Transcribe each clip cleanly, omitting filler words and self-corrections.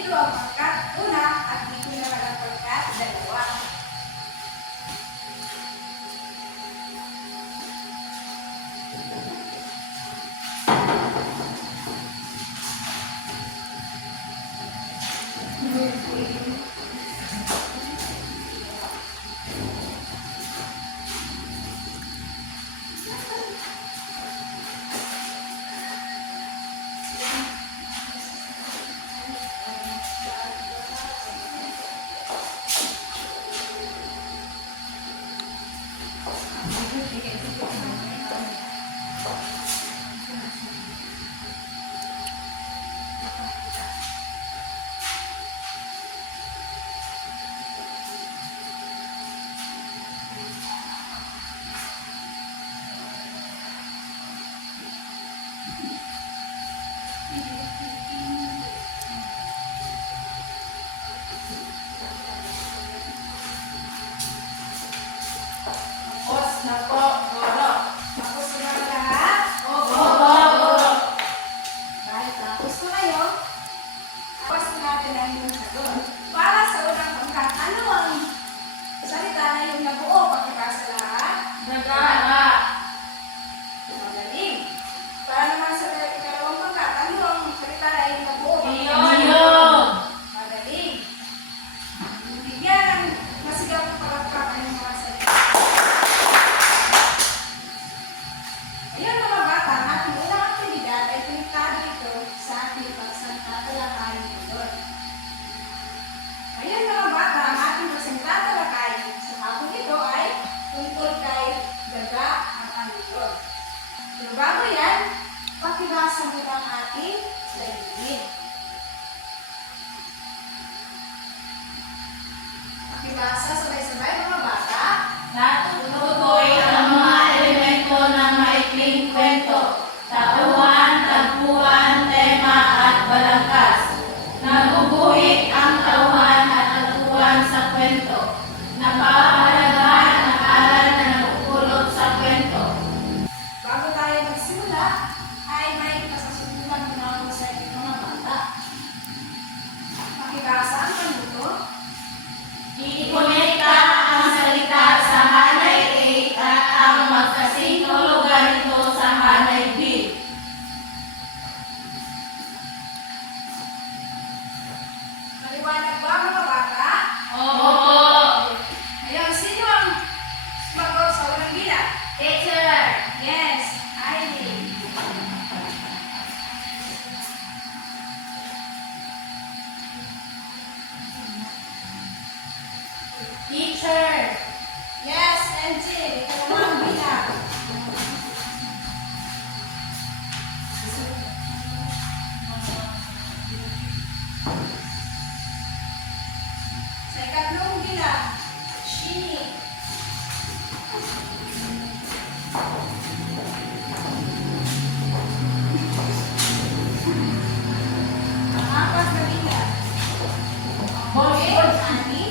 dito ang pangkat una at dito naman ang pangkat dalawa. Tapos na po, Goro. Tapos na ba lahat? Opo, Goro. Dahil tapos na kayo, tapos na natin ang inyong sagot. Para sa unang pangkat, ano ang salita na yung nabuo pagkabasa lahat? Nagara. Magaling. Para naman sa ikalawang pangkat, ano ang salita na yung nabuo? Niyog. Magaling. Bigyan ng masigaw ng palakpakan ng mga salita. Ayun mga bata, ang ating unang aktibidad ay konektado ito sa ating pagsantatalakayin ngayon. Ayun mga bata, ang ating pagsantatalakayin sa hapon ito ay tungkol kay daga ang anitod. Pero bago yan, pakibasa mo ang ating layunin. Pakibasa sabay-sabay mga bata. Natutukoy ang mga elemento ng maikling kwento, tauhan, tagpuan, tema at balangkas. Naguguhit ang tauhan at tagpuan sa kwento. Napahalagahan ang aral na napupulot sa kwento. Bago tayo magsimula, ay may kasasunduan muna ako sa inyo mga bata. Pakibasa ang kanuto. Ikonekta ang salita sa hanay A at ang magkasing kahulugan nito sa hanay B. Maliwanag ba mga bata? Opo. Ngayon, sino ang sumagot sa unang bilang? Teacher. Yes, Aileen. Teacher. Yes, NG. Ikalawang bilang. Sa ikatlong bilang, Shini. Ang apat na bilang, Ani.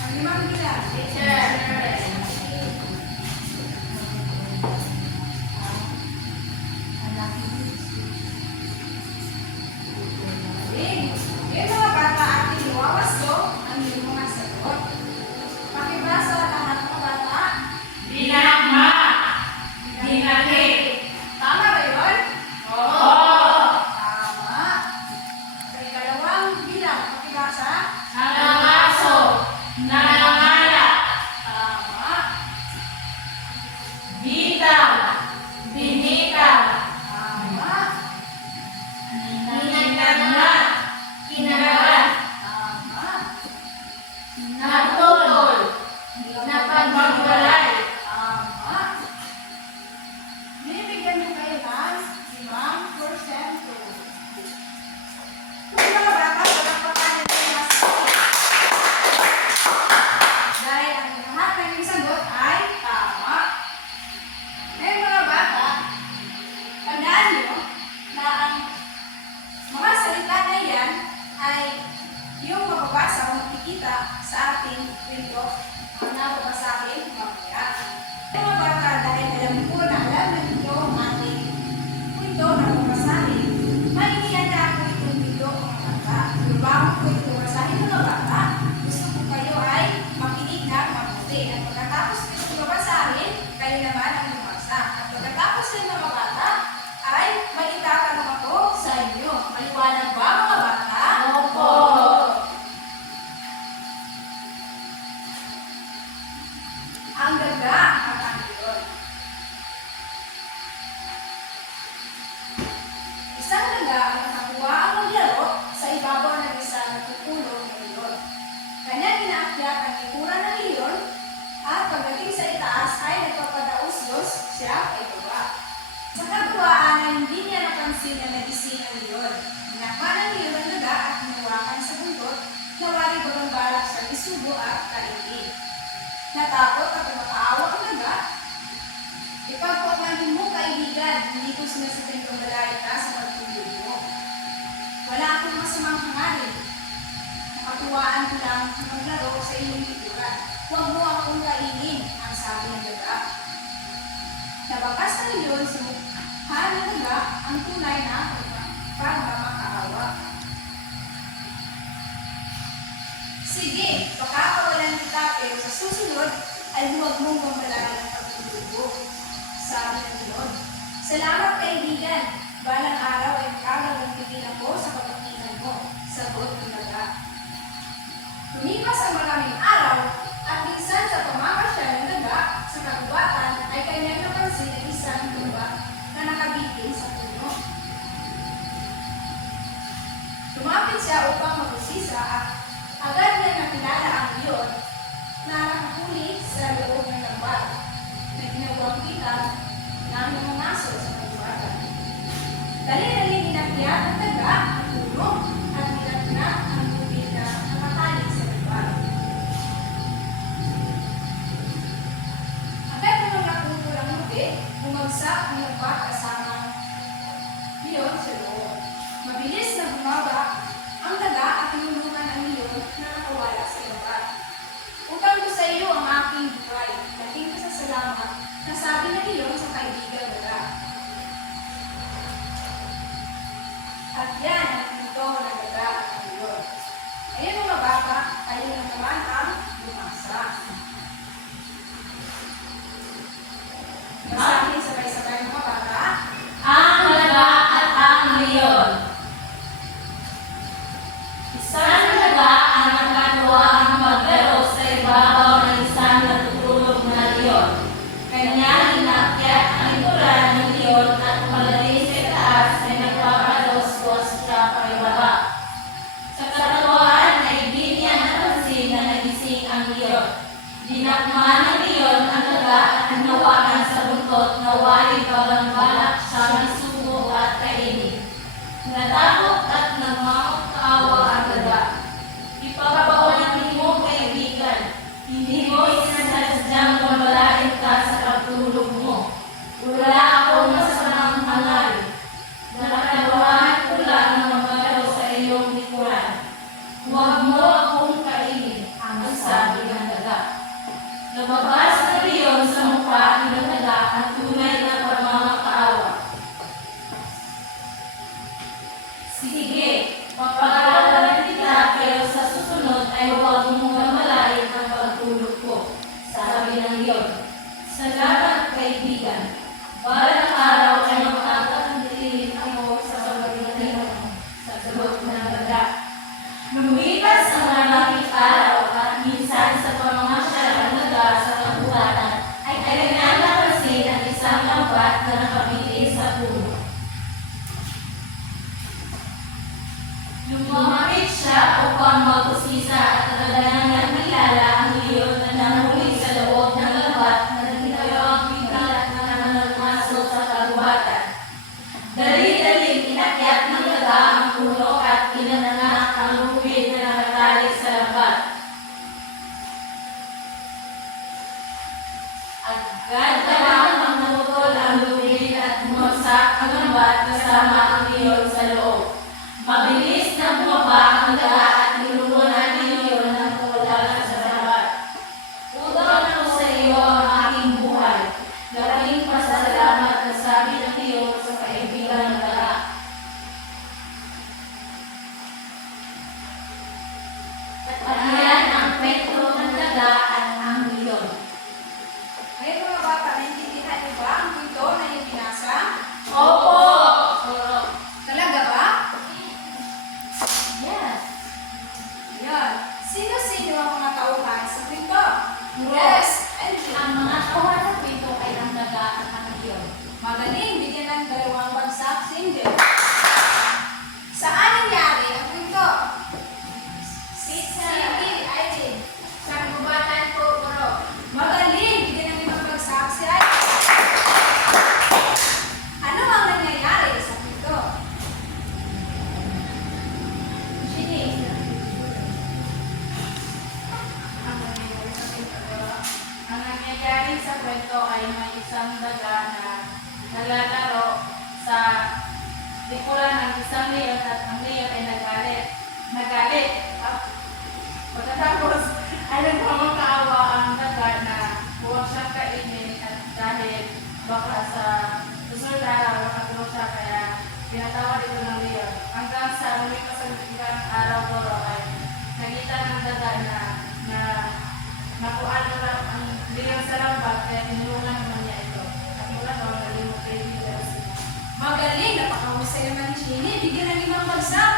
Ang limang bilang, Galing. Ngayon mga bata, ating iwawasto ang inyong mga sagot. Pakibasa lahat mga bata. Binakma. Binaki. Tama ba yun? Oo. Tama. Sa ikalawang bilang, pakibasa. Nangangaso. Nangangala. Tama. Bitang. Binitang. Tama. Ninagnagnat. Kinagaran. Tama. Natutol. Napagmagwalay. Tama. Binibigyan mo kayo ng 5%. Kung mga bata, palakpakan nito yung mas dahil ang lahat ng inyong sagot ay tama. Ngayon mga bata, tandaan nyo na ang mga salita na yan ay yung mababasa o makikita sa ating kwento ang nababasahin mamaya. Mga bata, dahil alam ko na alam na ninyo ang ating kwento na babasahin, mainiyan na ako itong kwento mga bata. Pero bago ko ito basahin mga bata, gusto ko kayo ay makinig na mabuti. At pagkatapos ko ito babasahin, kayo naman ang lumasa. At pagkatapos ng mga bata, ay may itatanong ako sa inyo. Maliwanag ba mga bata? Opo. Ang daga at ang leon. Isang daga ang nakakuha ang maglaro sa ibabaw ng isang natutulog na leon. Kanya inaakyat ang likuran ng leon at pagdating sa itaas ay nagpapadaos-dos siya kay baba. Sa katuwaan ay hindi niya napansin na nagising ang leon. Hinakpan ng leon ang daga at hinawakan sa buntot na wari bagang balak sa isubo at kainin. Natakot at makaawa ang daga. Ipagpagmanin mo, kaibigan, hindi ko sinasabing pagbalay ka sa pagtulog mo. Wala akong masamang hangarin. Nakatuwaan ko lang maglaro sa iyong likuran. Huwag mo akong kainin, ang sabi ng daga. Nabakas ng leon sa mukha ng daga ang tunay na pagmamakaawa. Sige, pakakawalan kita pero sa susunod ay huwag mong mamalaki ang pagtulog, sabi ng leon. Salamat kaibigan, balang araw ay makagagawin ako sa pagkakinan mo, sagot ng daga. Lumipas ang maraming araw at minsan sa pamamasyal ng daga sa kagubatan ay kanyang napansin ang isang tumba na nakabitin sa puno. Lumapit siya upang mag-usisa at agad niya nakilala ang leon na nakahuli sa loob ng lambat na ginawang kita ng mga naso sa kagubatan. Dali-dali inakyat ang daga ang puno at nilagnat ang tubig na nakatali sa lambat. Agad namang naputol ang tubig, bumagsak ang lambat kasama leon sa loob. Mabilis na bumaba ang daga at tinulungan ang leon na nakawala sa lambat. Utang ko sa iyo ang aking buhay. Dating pasasalamat na sabi ng leon sa kaibigan daga. At yan ang kwento ng daga at ng leon. Ngayon mga bata, kayo na naman ang lumasa. Basahin sabay-sabay mga bata. Ang daga at ang leon. Isang daga ang nakatuwang maglaro sa ibabaw ng isang natutulog na leon. Kanya inakyat ang likuran ng leon at pagdating sa itaas ay nagpapados-dos siya paibaba. Sa katawaan ay di niya napansin na nagising ang leon. Dinakman ng leon ang daga at hinawakan sa buntot na wari bagang balak siya isubo at kainin. Natakot at nagmamakaawa ang daga. Ipagpapawalan mo kaibigan, hindi mo isinasadyang gambalain ka sa pagtulog mo. Wala akong masamang hangarin. Nakatawahan ko lang na maglaro sa iyong likuran. Huwag mo akong kainin, ang sabi ng daga. Lumabas na leon sa mukha ng daga ang tunay na pagmamakaawa. Sige, papagalalan kita pero sa susunod ay huwag mong mamalayan ang pagtulog ko, sabi ng leon. Salamat kaibigan. Balang araw ay makakandilin ako sa pagdating mo, sagot ng daga. Lumipas ang maraming araw at minsan sa pamamasyal ng daga sa kagubatan ay kanyang napansin ang isang lambat na nakabitin sa puno. Lumapit siya upang mag-usisa at agad niyang nakilala ang leon na nahuli sa loob ng lambat na nagtitayong bigat na nananaso sa kagubatan. Dali-daling inakyat ng daga ang puno at inananak ang lubid na nakatali sa lambat. Agad namang namutol ang lubid at bumagsak ang lambat kasama ang leon sa loob. Mabilis na bumaba ang daga at nilulunan ni leon ng tulala sa daga at ang leon. Ngayon mga bata, naintindihan niyo ba ang kwento na yung binasa? Opo! Talaga ba? Yes. Yan. Sino-sino ang mga tauhan sa kwento? Yes. Angie. Ang mga tauhan sa kwento ay ang daga at ang leon. Magaling, bigyan ng dalawang bagsak si Angel. Saan nangyari ang kwento? Sige, Aileen. Sa gubatan po, bro. Magaling, bigyan ng limang bagsak si Aileen. Ano ang nangyayari sa kwento? Ang nangyayari sa kwento ay may isang daga na naglalaro sa likuran ng isang leon at ang leon ay nagalit. Pagkatapos ay nagmamakaawa ang daga na huwag siyang kainin at dahil baka sa susunod na araw makatulog siya kaya pinatawad ito ng leon. Hanggang sa lumipas ang ilang araw puro ay nakita ng daga na nakuha na lang ang leon sa lambat kaya tinulungan naman niya ito. At mula noon, nalimot kayo nila sila. Magaling, napakahusay naman ni Shinny. Bigyan ng limang bagsak.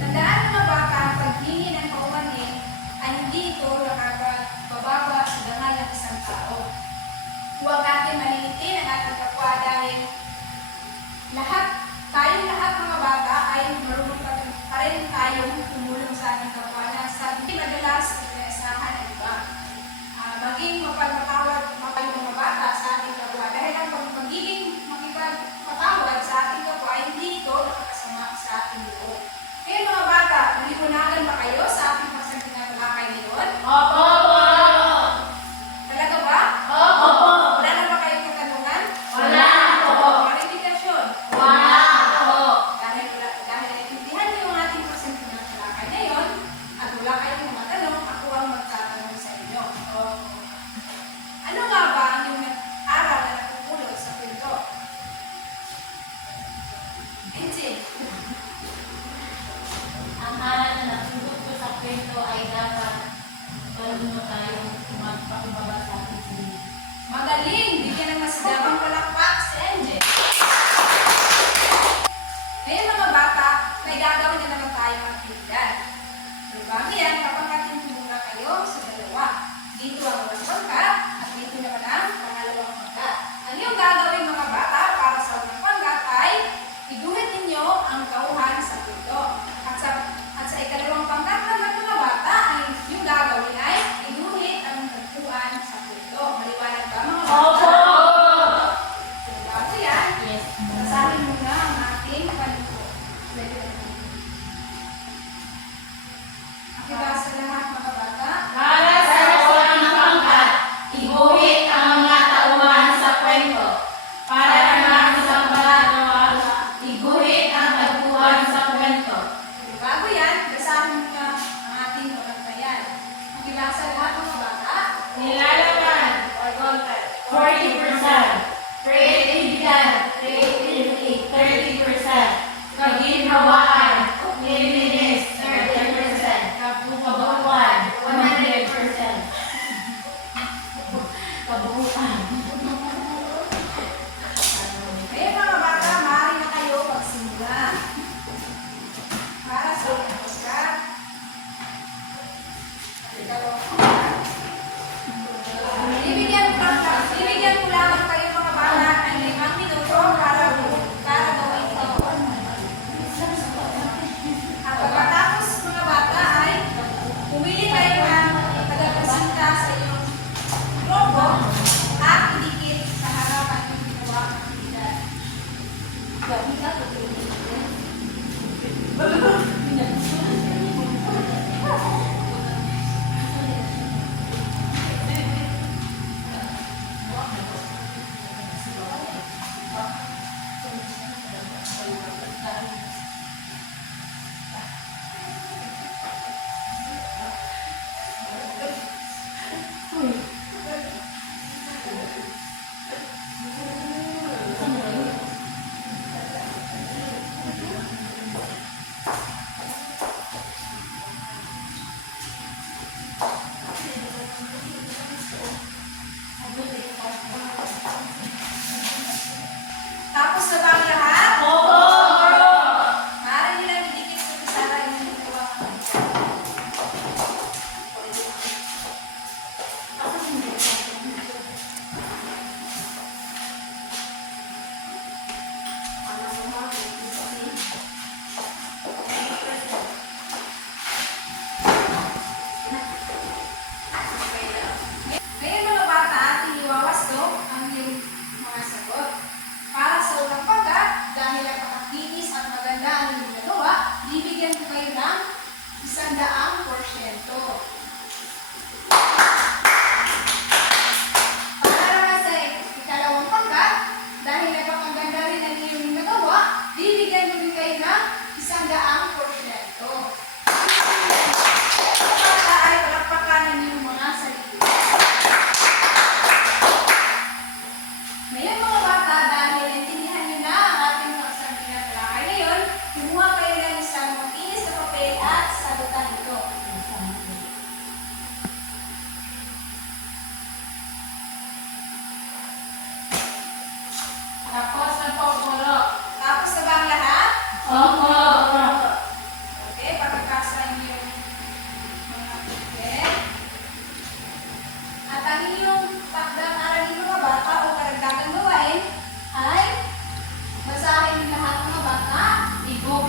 Tandaan mga bata, ang paghingi ng kaumanin ay hindi ito nakapagbabawa sa dangal ng isang tao. Huwag natin malilitin ang ating kapwa dahil tayong lahat mga bata ay marunong pa rin tayong tumulong sa ating kapwa na sabi madalas pinaasahan ng iba. Maging mapagpatawad mga mga bata sa ating kapwa dahil ang pagiging makipagpatawad sa ating kapwa ay hindi ito nakakasama sa ating loob. Kaya mga bata, naliwanagan ba kayo sa ating pagsaging talakay ngayon? Opo! Talaga ba? Opo! Wala na ba kayong katanungan? Wala po! Klarifikasyon? Wala po! Dahil naintindihan niyo ang ating pagsaging talakay ngayon at wala kayong mga tanong, ako ang magtatanong sa inyo. Ano nga ba ang iyong aral na napupulot sa kwento? Enzi, Ang aral na natulog ko sa kwento ay dapat marunong tayong magpakubaba sa ating sarili. magaling! Bigyan ng masigabang palakpak si Enzi. Ngayon mga bata, may gagawin na naman tayong aktibidad. Diba? Yan, kapangkatin muna kayo sa dalawa. Dito ang unang pangkat at dito naman ang pangalawang pangkat. Ang iyong gagawin mga bata para sa unang pangkat ay iguhit ninyo ang tauhan sa kwento. At sa ikalawang pangkat naman mga bata, ang iyong gagawin ay iguhit ang tagpuan sa kwento. Maliwanag ba mga bata? Opo! So, bago yan, Yes. basahin muna ang ating panuko. Pakibasa lahat mga bata. Para sa unang pangkat, iguhit ang mga tauhan sa kwento. Para naman sa pangalawa, iguhit ang tagpuan sa kwento. Bago yan, basahin muna ang ating pamantayan. Pakibasa lahat mga bata. Nilalaman or content 40%. Creativity 30%. Kaginhawaan, cleanliness 30%. Kabukabuan 100%. Kabuuan. Ngayon mga bata, maaari na kayo pagsimula. Para sa unang Oscar. Bibigyan ko lamang kayo mga bata ng 5 minuto para gawin ito.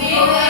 Ikaw ay